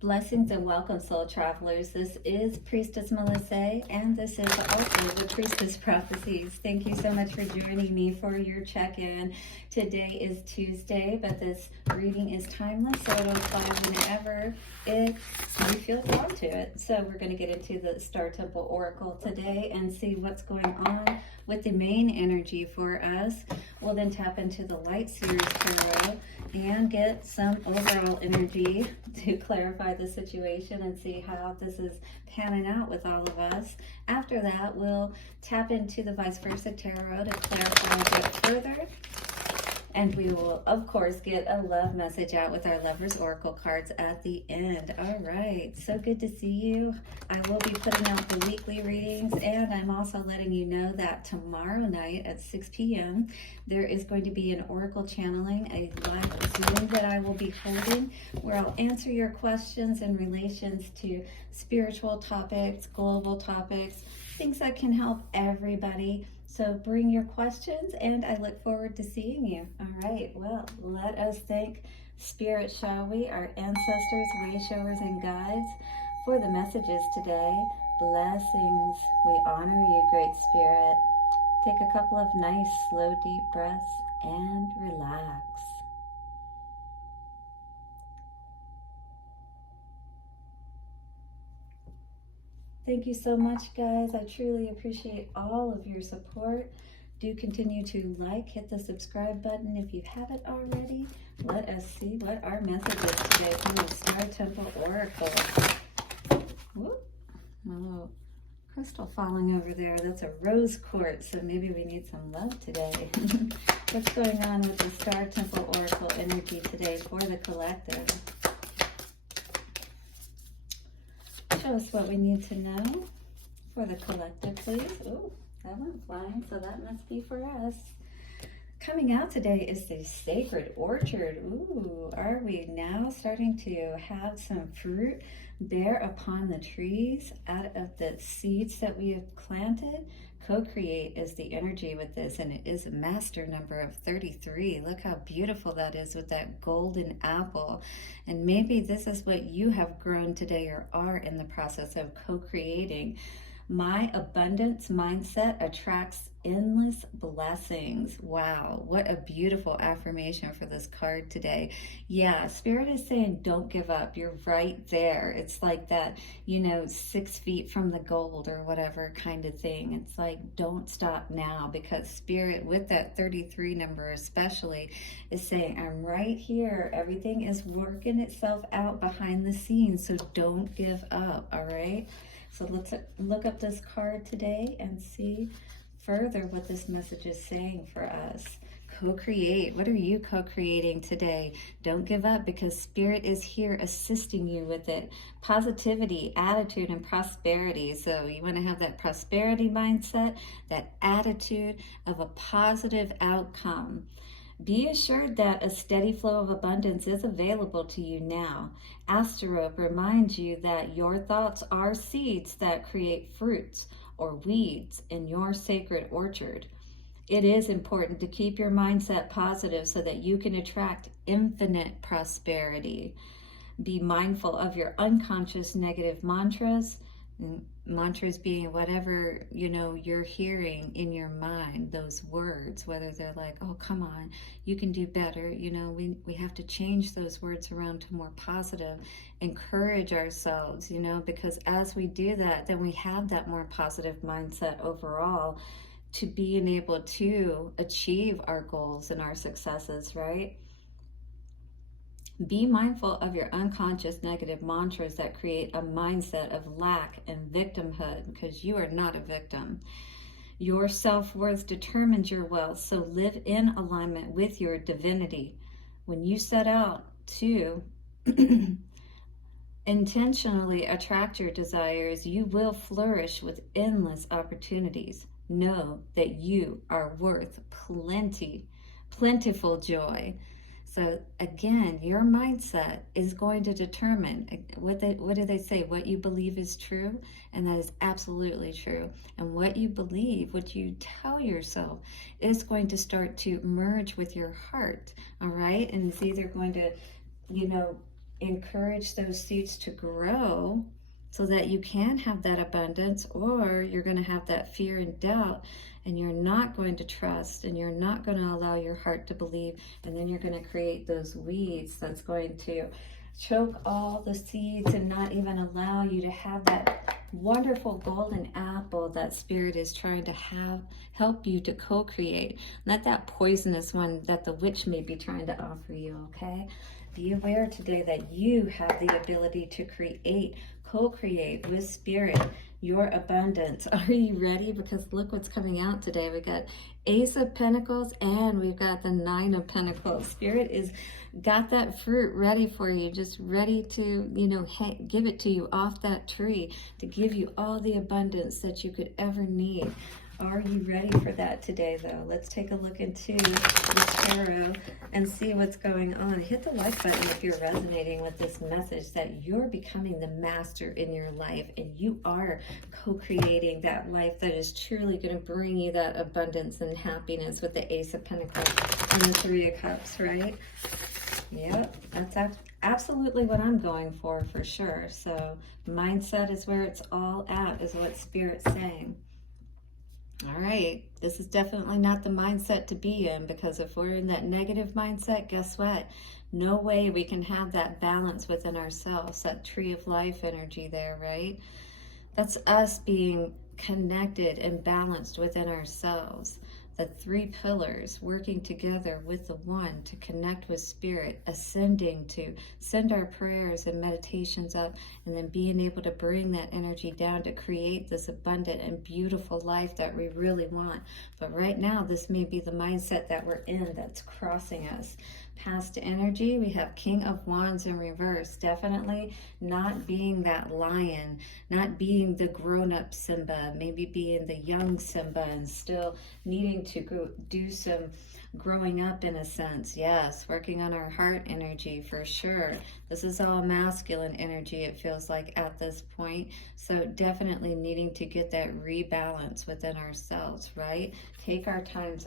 Blessings and welcome, soul travelers. This is Priestess Melissae, and this is also the Priestess Prophecies. Thank you so much for joining me for your check-in. Today is Tuesday, but this reading is timeless, so it'll apply whenever you feel drawn to it. So we're going to get into the Star Temple Oracle today and see what's going on with the main energy for us. We'll then tap into the Light Series Tarot and get some overall energy to clarify the situation and see how this is panning out with all of us. After that, we'll tap into the Vice Versa Tarot to clarify a bit further. And we will, of course, get a love message out with our Lover's Oracle cards at the end. All right, so good to see you. I will be putting out the weekly readings, and I'm also letting you know that tomorrow night at 6 p.m., there is going to be an Oracle channeling, a live Zoom that I will be holding, where I'll answer your questions in relations to spiritual topics, global topics, things that can help everybody. So bring your questions, and I look forward to seeing you. All right, well, let us thank Spirit, shall we? Our ancestors, way showers, and guides for the messages today. Blessings. We honor you, Great Spirit. Take a couple of nice, slow, deep breaths and relax. Thank you so much, guys. I truly appreciate all of your support. Do continue to hit the subscribe button if you haven't already. Let us see what our message is today from the Star Temple Oracle. Whoop. A little crystal falling over there. That's a rose quartz, so maybe we need some love today. What's going on with the Star Temple Oracle energy today for the collective? Show us what we need to know for the collective, please. Oh, that went flying, so that must be for us. Coming out today is the Sacred Orchard. Ooh, are we now starting to have some fruit bear upon the trees out of the seeds that we have planted? Co-create is the energy with this, and it is a master number of 33. Look how beautiful that is with that golden apple. And maybe this is what you have grown today or are in the process of co-creating. My abundance mindset attracts endless blessings. Wow, what a beautiful affirmation for this card today. Yeah, Spirit is saying don't give up. You're right there. It's like that, 6 feet from the gold or whatever kind of thing. It's like don't stop now, because Spirit, with that 33 number especially, is saying I'm right here. Everything is working itself out behind the scenes, so don't give up, all right? So let's look up this card today and see further what this message is saying for us. Co-create. What are you co-creating today? Don't give up, because Spirit is here assisting you with it. Positivity, attitude, and prosperity. So you want to have that prosperity mindset, that attitude of a positive outcome. Be assured that a steady flow of abundance is available to you now. Asterope reminds you that your thoughts are seeds that create fruits or weeds in your sacred orchard. It is important to keep your mindset positive so that you can attract infinite prosperity. Be mindful of your unconscious negative mantras. Mantras being whatever you're hearing in your mind, those words, whether they're like, oh, come on, you can do better, we have to change those words around to more positive. Encourage ourselves, because as we do that, then we have that more positive mindset overall to being able to achieve our goals and our successes, right? Be mindful of your unconscious negative mantras that create a mindset of lack and victimhood, because you are not a victim. Your self-worth determines your wealth, so live in alignment with your divinity. When you set out to intentionally attract your desires, you will flourish with endless opportunities. Know that you are worth plentiful joy. So again, your mindset is going to determine what do they say? What you believe is true, and that is absolutely true. And what you believe, what you tell yourself, is going to start to merge with your heart. All right, and it's either going to, encourage those seeds to grow so that you can have that abundance, or you're going to have that fear and doubt, and you're not going to trust, and you're not going to allow your heart to believe, and then you're going to create those weeds that's going to choke all the seeds and not even allow you to have that wonderful golden apple that Spirit is trying to help you to co-create, not that poisonous one that the witch may be trying to offer you. Okay, be aware today that you have the ability to create, co-create with Spirit your abundance. Are you ready? Because look what's coming out today. We got Ace of Pentacles and we've got the Nine of Pentacles. Spirit is got that fruit ready for you, just ready to, you know, give it to you off that tree, to give you all the abundance that you could ever need. Are you ready for that today, though? Let's take a look into the tarot and see what's going on. Hit the like button if you're resonating with this message that you're becoming the master in your life and you are co-creating that life that is truly going to bring you that abundance and happiness with the Ace of Pentacles and the Three of Cups, right? Yep, that's absolutely what I'm going for sure. So mindset is where it's all at, is what Spirit's saying. All right, this is definitely not the mindset to be in, because if we're in that negative mindset, guess what? No way we can have that balance within ourselves, that tree of life energy there, right? That's us being connected and balanced within ourselves. The three pillars working together with the one to connect with Spirit, ascending to send our prayers and meditations up, and then being able to bring that energy down to create this abundant and beautiful life that we really want. But right now, this may be the mindset that we're in that's crossing us. Past energy, we have King of Wands in reverse. Definitely not being that lion, not being the grown-up Simba, maybe being the young Simba and still needing to go do some growing up in a sense. Yes, working on our heart energy for sure. This is all masculine energy, it feels like at this point. So definitely needing to get that rebalance within ourselves, right? Take our time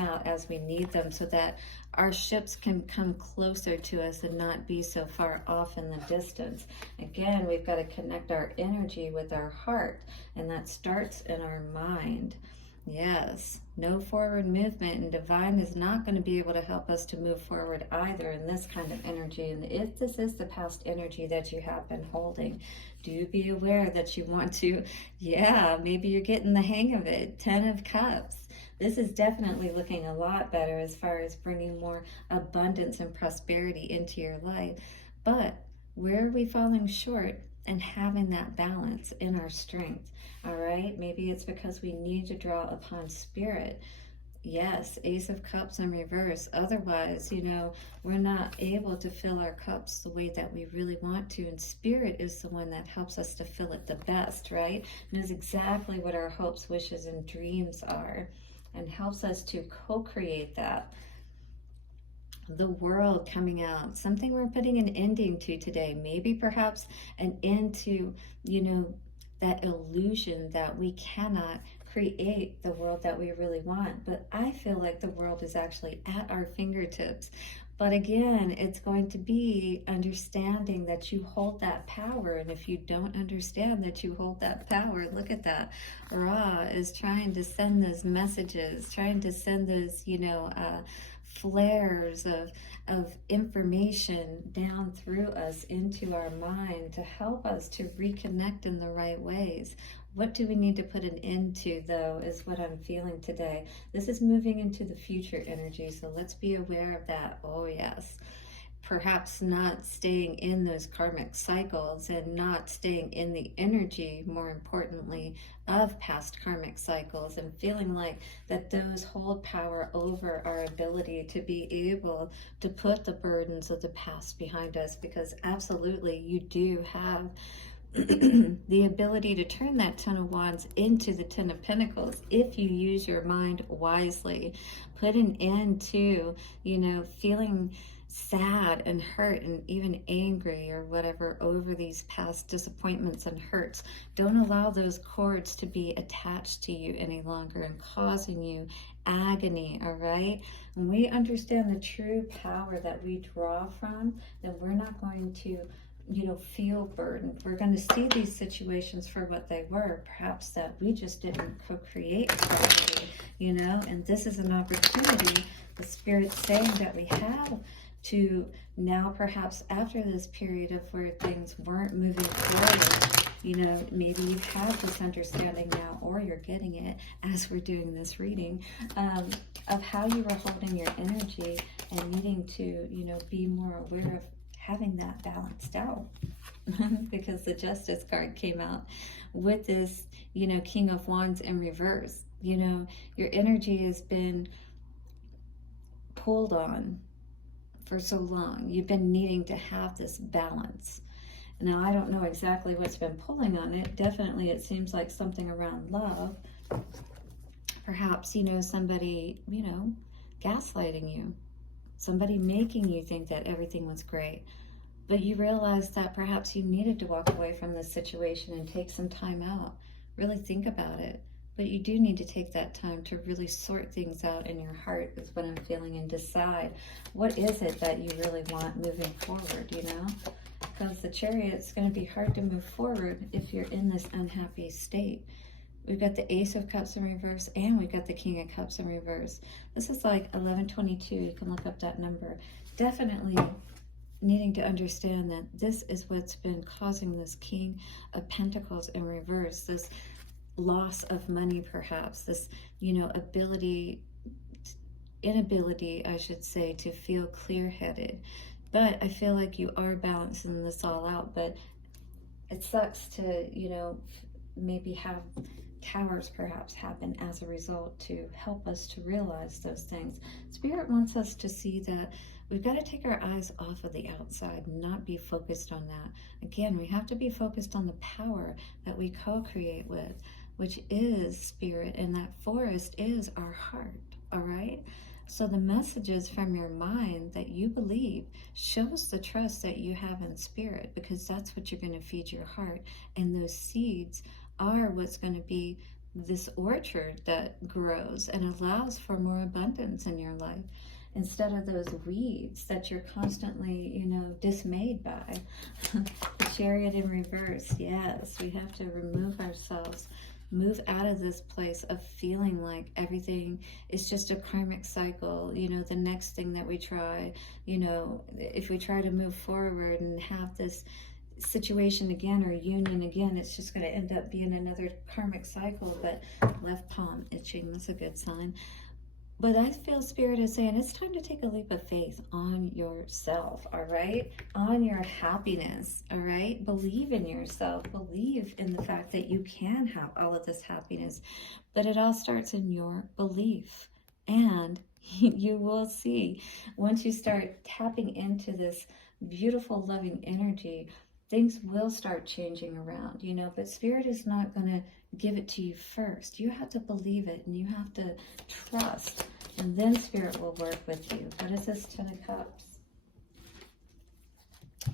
out as we need them so that our ships can come closer to us and not be so far off in the distance. Again, we've got to connect our energy with our heart, and that starts in our mind. Yes, no forward movement, and divine is not going to be able to help us to move forward either in this kind of energy. And if this is the past energy that you have been holding, do be aware that you want to, maybe you're getting the hang of it. 10 of Cups. This is definitely looking a lot better as far as bringing more abundance and prosperity into your life. But where are we falling short and having that balance in our strength? All right, maybe it's because we need to draw upon Spirit. Yes, Ace of Cups in reverse. Otherwise, we're not able to fill our cups the way that we really want to. And Spirit is the one that helps us to fill it the best, right? Knows exactly what our hopes, wishes, and dreams are, and helps us to co-create that. The World coming out, something we're putting an ending to today. Maybe perhaps an end to, that illusion that we cannot create the world that we really want. But I feel like the world is actually at our fingertips. But again, it's going to be understanding that you hold that power. And if you don't understand that you hold that power, look at that. Ra is trying to send those messages, trying to send those, flares of information down through us into our mind to help us to reconnect in the right ways. What do we need to put an end to, though, is what I'm feeling today. This is moving into the future energy, so let's be aware of that. Oh, yes. Perhaps not staying in those karmic cycles and not staying in the energy, more importantly, of past karmic cycles, and feeling like that those hold power over our ability to be able to put the burdens of the past behind us, because absolutely you do have the ability to turn that 10 of Wands into the 10 of Pentacles if you use your mind wisely. Put an end to, feeling sad and hurt and even angry or whatever over these past disappointments and hurts. Don't allow those cords to be attached to you any longer and causing you agony, all right? When we understand the true power that we draw from, then we're not going to, feel burdened. We're going to see these situations for what they were, perhaps that we just didn't co-create properly, and this is an opportunity, the Spirit's saying that we have to now, perhaps after this period of where things weren't moving forward, maybe you have this understanding now, or you're getting it as we're doing this reading, of how you were holding your energy and needing to, be more aware of having that balanced out. Because the Justice card came out with this, King of Wands in reverse. Your energy has been pulled on for so long. You've been needing to have this balance. Now, I don't know exactly what's been pulling on it. Definitely, it seems like something around love. Perhaps, somebody, gaslighting you. Somebody making you think that everything was great. But you realized that perhaps you needed to walk away from this situation and take some time out. Really think about it. But you do need to take that time to really sort things out in your heart, is what I'm feeling, and decide what is it that you really want moving forward, Because the Chariot's going to be hard to move forward if you're in this unhappy state. We've got the Ace of Cups in reverse, and we've got the King of Cups in reverse. This is like 1122. You can look up that number. Definitely needing to understand that this is what's been causing this King of Pentacles in reverse, this loss of money, perhaps, this, inability, I should say, to feel clear-headed. But I feel like you are balancing this all out, but it sucks to, maybe have towers perhaps happen as a result to help us to realize those things. Spirit wants us to see that we've got to take our eyes off of the outside and not be focused on that. Again, we have to be focused on the power that we co-create with, which is Spirit, and that forest is our heart, all right? So the messages from your mind that you believe shows the trust that you have in Spirit, because that's what you're going to feed your heart. And those seeds are what's going to be this orchard that grows and allows for more abundance in your life, instead of those weeds that you're constantly, dismayed by. The Chariot in reverse. Yes, we have to remove ourselves, move out of this place of feeling like everything is just a karmic cycle. The next thing that we try, if we try to move forward and have this situation again or union again, it's just going to end up being another karmic cycle. But left palm itching, that's a good sign. But I feel Spirit is saying it's time to take a leap of faith on yourself, all right? On your happiness, all right? Believe in yourself. Believe in the fact that you can have all of this happiness. But it all starts in your belief. And you will see, once you start tapping into this beautiful, loving energy, things will start changing around, but Spirit is not going to give it to you first. You have to believe it, and you have to trust, and then Spirit will work with you. What is this 10 of Cups?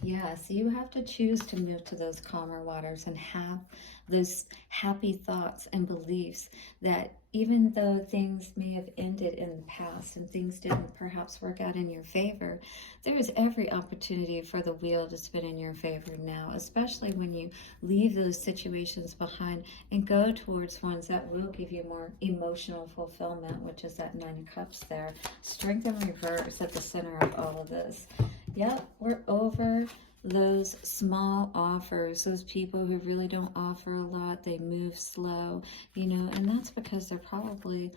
Yes, you have to choose to move to those calmer waters and have those happy thoughts and beliefs that even though things may have ended in the past and things didn't perhaps work out in your favor, there is every opportunity for the wheel to spin in your favor now, especially when you leave those situations behind and go towards ones that will give you more emotional fulfillment, which is that 9 of Cups there. Strength in reverse at the center of all of this. Yep, we're over those small offers, those people who really don't offer a lot, they move slow, and that's because they're probably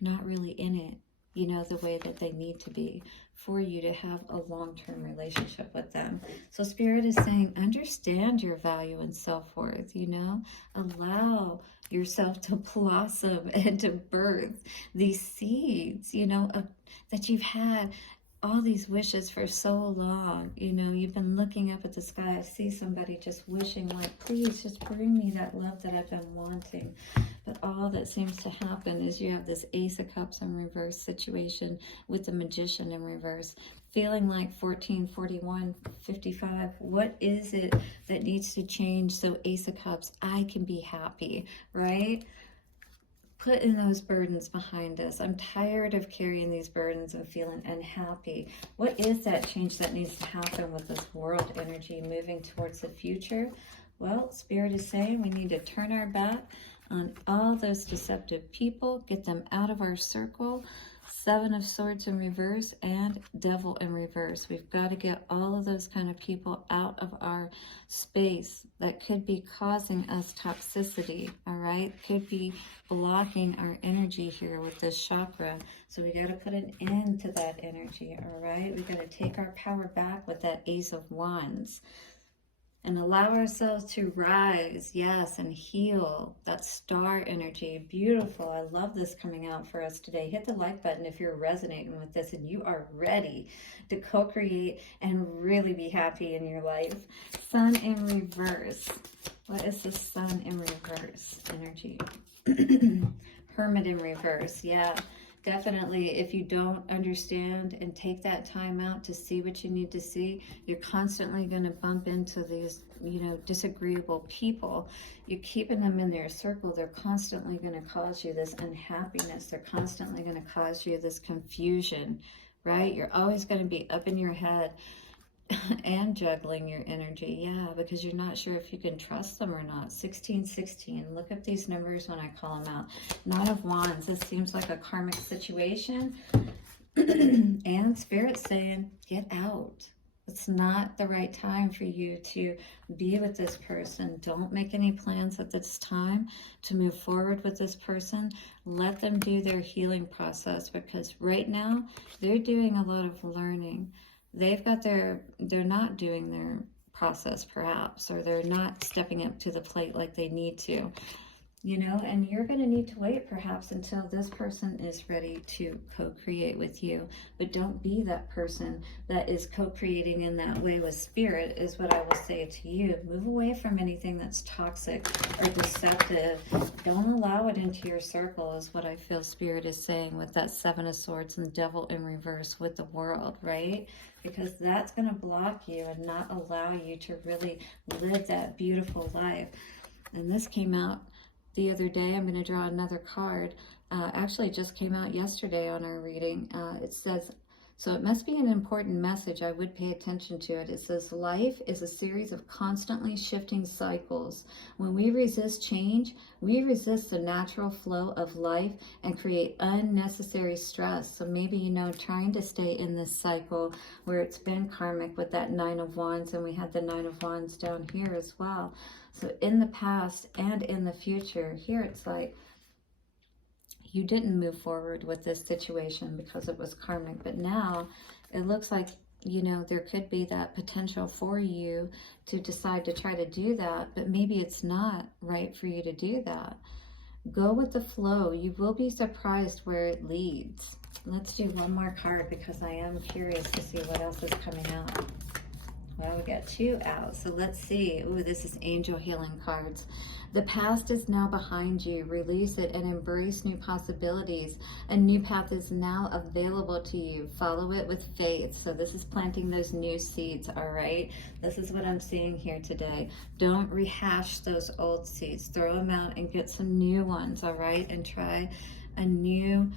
not really in it, the way that they need to be for you to have a long-term relationship with them. So Spirit is saying, understand your value and self-worth, allow yourself to blossom and to birth these seeds, that you've had all these wishes for so long. You've been looking up at the sky. I see somebody just wishing, like, please just bring me that love that I've been wanting. But all that seems to happen is you have this Ace of Cups in reverse situation with the Magician in reverse, feeling like 14, 41, 55. What is it that needs to change so Ace of Cups, I can be happy, right? putting those burdens behind us. I'm tired of carrying these burdens and feeling unhappy. What is that change that needs to happen with this world energy moving towards the future? Well, Spirit is saying we need to turn our back on all those deceptive people, get them out of our circle. Seven of Swords in reverse and Devil in reverse. We've got to get all of those kind of people out of our space that could be causing us toxicity, all right? Could be blocking our energy here with this chakra. So we got to put an end to that energy, all right? We got to take our power back with that Ace of Wands. And allow ourselves to rise, yes, and heal. That star energy, beautiful. I love this coming out for us today. Hit the like button if you're resonating with this and you are ready to co-create and really be happy in your life. Sun in reverse. What is the Sun in reverse energy? Hermit in reverse, yeah. Definitely, if you don't understand and take that time out to see what you need to see, you're constantly going to bump into these, disagreeable people. You're keeping them in their circle. They're constantly going to cause you this unhappiness. They're constantly going to cause you this confusion, right? You're always going to be up in your head and juggling your energy, yeah, because you're not sure if you can trust them or not. 1616, look up these numbers when I call them out. Nine of Wands, this seems like a karmic situation. And Spirit's saying, get out. It's not the right time for you to be with this person. Don't make any plans at this time to move forward with this person. Let them do their healing process, because right now they're doing a lot of learning. They've got they're not doing their process perhaps, or they're not stepping up to the plate like they need to, and you're going to need to wait perhaps until this person is ready to co-create with you. But don't be that person that is co-creating in that way with Spirit, is what I will say to you. Move away from anything that's toxic or deceptive. Don't allow it into your circle, is what I feel Spirit is saying with that Seven of Swords and the Devil in reverse with the World, right? Because that's going to block you and not allow you to really live that beautiful life. And this came out the other day. I'm going to draw another card. Actually, it just came out yesterday on our reading. It says, so it must be an important message. I would pay attention to it. It says, life is a series of constantly shifting cycles. When we resist change, we resist the natural flow of life and create unnecessary stress. So maybe, trying to stay in this cycle where it's been karmic with that Nine of Wands, and we had the Nine of Wands down here as well. So in the past and in the future, here it's like, you didn't move forward with this situation because it was karmic, but now it looks like, there could be that potential for you to decide to try to do that, but maybe it's not right for you to do that. Go with the flow. You will be surprised where it leads. Let's do one more card because I am curious to see what else is coming out. Well, we got two out, so let's see. Ooh, this is angel healing cards. The past is now behind you. Release it and embrace new possibilities. A new path is now available to you. Follow it with faith. So this is planting those new seeds, all right? This is what I'm seeing here today. Don't rehash those old seeds. Throw them out and get some new ones, all right? And try a new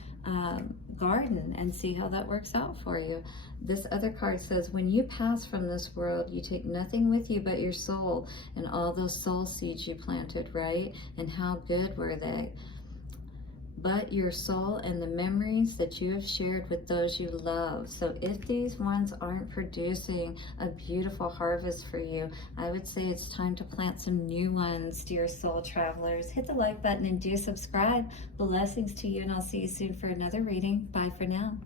garden and see how that works out for you. This other card says, when you pass from this world, you take nothing with you but your soul and all those soul seeds you planted, right? And how good were they? But your soul and the memories that you have shared with those you love. So if these ones aren't producing a beautiful harvest for you, I would say it's time to plant some new ones, dear soul travelers. Hit the like button and do subscribe. Blessings to you, and I'll see you soon for another reading. Bye for now.